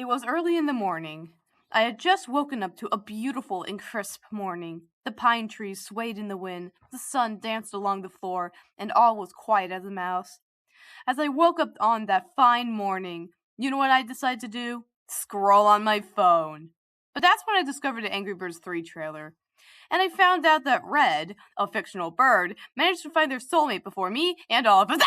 It was early in the morning. I had just woken up to a beautiful and crisp morning. The pine trees swayed in the wind, the sun danced along the floor, and all was quiet as a mouse. As I woke up on that fine morning, you know what I decided to do? Scroll on my phone. But that's when I discovered the Angry Birds 3 trailer. And I found out that Red, a fictional bird, managed to find their soulmate before me and all of us.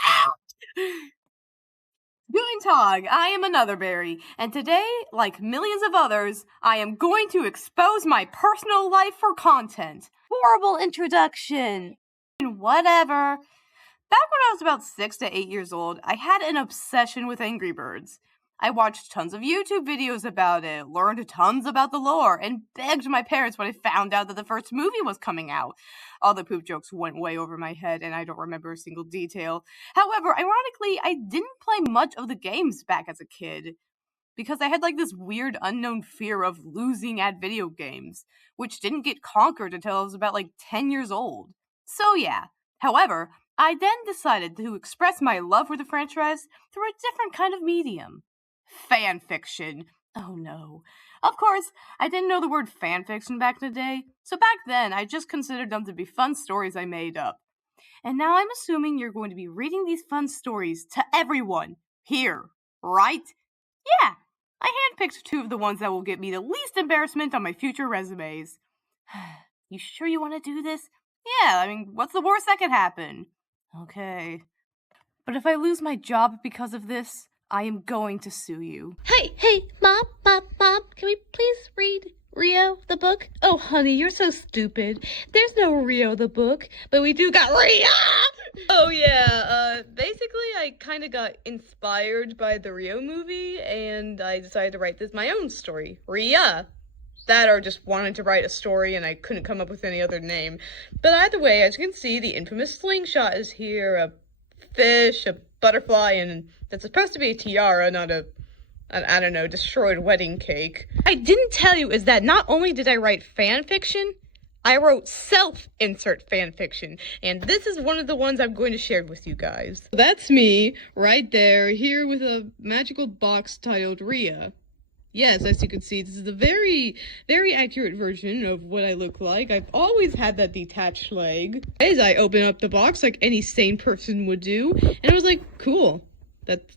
Guten Tag, I am another berry, and today, like millions of others, I am going to expose my personal life for content. Horrible introduction. Whatever. Back when I was about 6 to 8 years old, I had an obsession with Angry Birds. I watched tons of YouTube videos about it, learned tons about the lore, and begged my parents when I found out that the first movie was coming out. All the poop jokes went way over my head, and I don't remember a single detail. However, ironically, I didn't play much of the games back as a kid, because I had this weird unknown fear of losing at video games, which didn't get conquered until I was about 10 years old. So yeah. However, I then decided to express my love for the franchise through a different kind of medium. Fanfiction. Oh no. Of course, I didn't know the word fanfiction back in the day, so back then I just considered them to be fun stories I made up. And now I'm assuming you're going to be reading these fun stories to everyone here, right? Yeah, I handpicked 2 of the ones that will get me the least embarrassment on my future resumes. You sure you want to do this? Yeah, what's the worst that could happen? Okay. But if I lose my job because of this, I am going to sue you. Hey, Mom, can we please read Rio, the book? Oh, honey, you're so stupid. There's no Rio, the book, but we do got Rio! Oh, yeah, basically I kind of got inspired by the Rio movie, and I decided to write my own story, Ria. That or just wanted to write a story and I couldn't come up with any other name. But either way, as you can see, the infamous slingshot is here, a fish, a butterfly, and that's supposed to be a tiara, not I don't know, destroyed wedding cake. I didn't tell you is that not only did I write fan fiction, I wrote self-insert fan fiction, and this is one of the ones I'm going to share with you guys. That's me, right there, here with a magical box titled Ria. Yes, as you can see, this is a very, very accurate version of what I look like. I've always had that detached leg. As I open up the box like any sane person would do, and I was like, cool.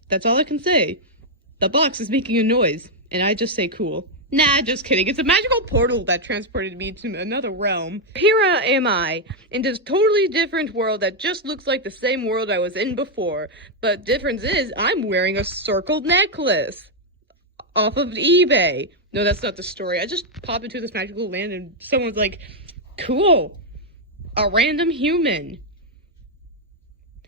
That's all I can say. The box is making a noise, and I just say cool. Nah, just kidding. It's a magical portal that transported me to another realm. Here am I, in this totally different world that just looks like the same world I was in before. But difference is, I'm wearing a circled necklace off of eBay. No, that's not the story. I just pop into this magical land and someone's like, cool, a random human.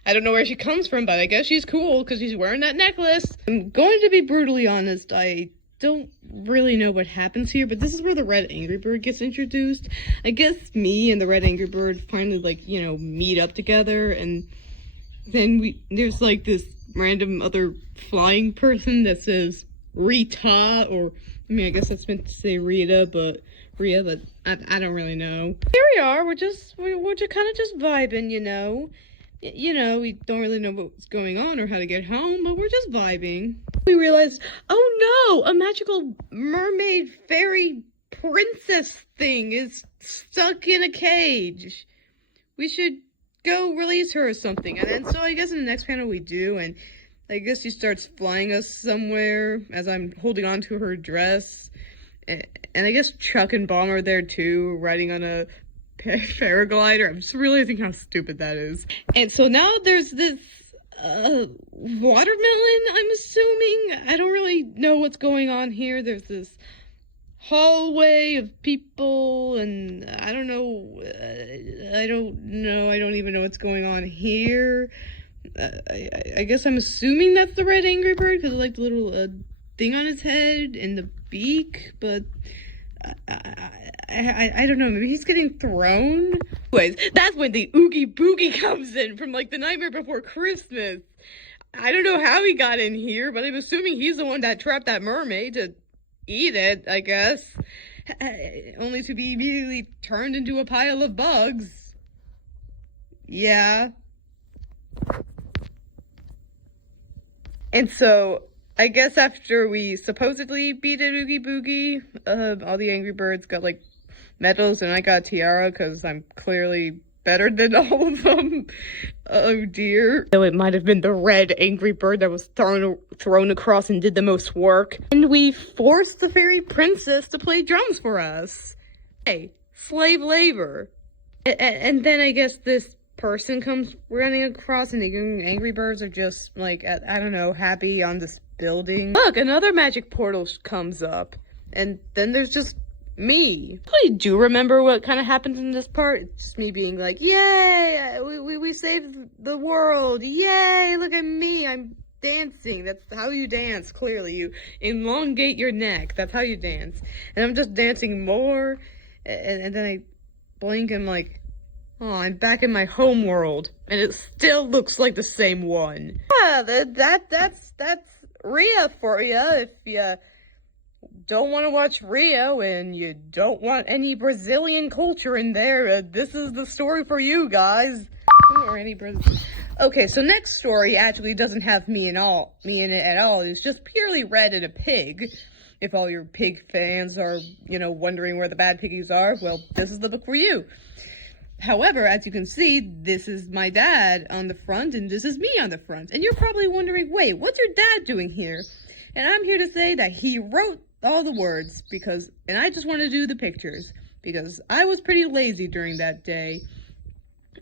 I don't know where she comes from, but I guess she's cool because she's wearing that necklace. I'm going to be brutally honest, I don't really know what happens here, but this is where the Red Angry Bird gets introduced. I guess me and the Red Angry Bird finally, meet up together, and then there's this random other flying person that says Rita, or, I guess that's meant to say Rita, but Ria, but I don't really know. Here we are, we're just kind of just vibing, you know, we don't really know what's going on or how to get home, but we're just vibing. We realized, oh no, a magical mermaid fairy princess thing is stuck in a cage. We should go release her or something. And then, so I guess in the next panel we do, and I guess she starts flying us somewhere as I'm holding on to her dress. And I guess Chuck and Bomb are there too, riding on a paraglider. I'm just realizing how stupid that is. And so now there's this watermelon, I'm assuming. I don't really know what's going on here. There's this hallway of people, and I don't know. I don't even know what's going on here. I guess I'm assuming that's the Red Angry Bird because of the little thing on his head and the beak, but I don't know, maybe he's getting thrown? Anyways, that's when the Oogie Boogie comes in from the Nightmare Before Christmas. I don't know how he got in here, but I'm assuming he's the one that trapped that mermaid to eat it, I guess. Only to be immediately turned into a pile of bugs. Yeah. And so I guess after we supposedly beat a Oogie Boogie, all the Angry Birds got like medals and I got a tiara because I'm clearly better than all of them. Oh dear. Though it might have been the red Angry Bird that was thrown across and did the most work. And we forced the fairy princess to play drums for us. Hey, slave labor. And then I guess this person comes running across and the Angry Birds are just like, I don't know, happy on this building. Look, another magic portal comes up. And then there's just me. I do remember what kind of happens in this part. It's just me being like, yay, we saved the world. Yay, look at me, I'm dancing. That's how you dance, clearly. You elongate your neck. That's how you dance. And I'm just dancing more. And then I blink and I'm like, oh, I'm back in my home world. And it still looks like the same one. Yeah, that's Rhea for you. If you don't want to watch Rio and you don't want any Brazilian culture in there, this is the story for you guys. Or any Okay, so next story actually doesn't have me in it at all. It's just purely Red and a pig. If all your pig fans are, wondering where the bad piggies are, well, this is the book for you. However, as you can see, this is my dad on the front and this is me on the front. And you're probably wondering, wait, what's your dad doing here? And I'm here to say that he wrote all the words and I just want to do the pictures because I was pretty lazy during that day.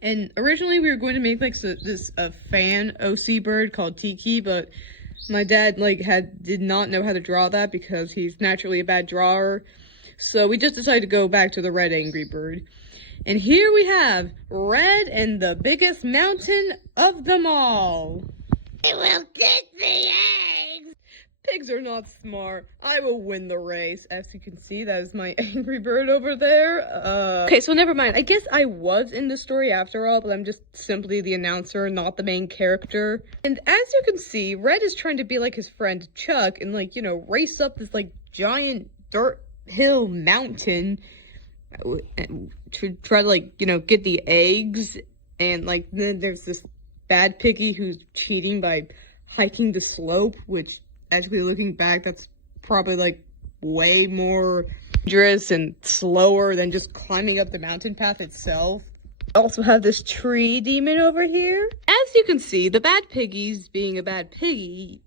And originally we were going to make like a fan OC bird called Tiki, but my dad did not know how to draw that because he's naturally a bad drawer. So we just decided to go back to the red Angry Bird. And here we have Red and the biggest mountain of them all. It will get the eggs! Pigs are not smart. I will win the race. As you can see, that is my Angry Bird over there. Okay, so never mind. I guess I was in the story after all, but I'm just simply the announcer, not the main character. And as you can see, Red is trying to be like his friend Chuck and race up this giant dirt hill mountain to try to get the eggs. And then there's this bad piggy who's cheating by hiking the slope, which actually looking back, that's probably way more dangerous and slower than just climbing up the mountain path itself. I also have this tree demon over here. As you can see, the bad piggy's being a bad piggy,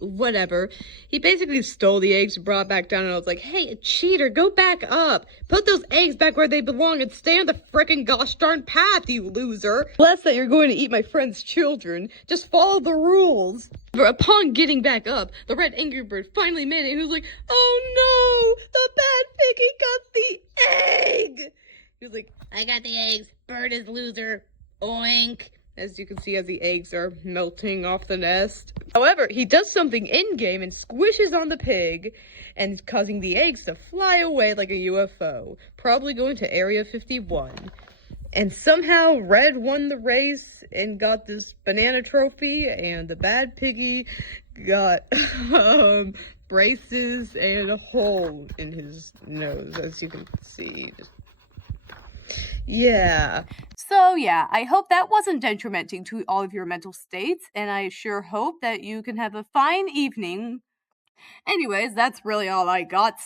whatever. He basically stole the eggs and brought it back down, and I was like, hey, cheater, go back up. Put those eggs back where they belong and stay on the frickin' gosh darn path, you loser. Less that you're going to eat my friend's children. Just follow the rules. But upon getting back up, the red Angry Bird finally made it, and he was like, oh no, the bad piggy got the egg. He was like, I got the eggs. Bird is loser. Oink. As you can see, as the eggs are melting off the nest. However, he does something in-game and squishes on the pig and causing the eggs to fly away like a UFO, probably going to Area 51. And somehow Red won the race and got this banana trophy, and the bad piggy got braces and a hole in his nose, as you can see. Yeah. So yeah, I hope that wasn't detrimental to all of your mental states, and I sure hope that you can have a fine evening. Anyways, that's really all I got.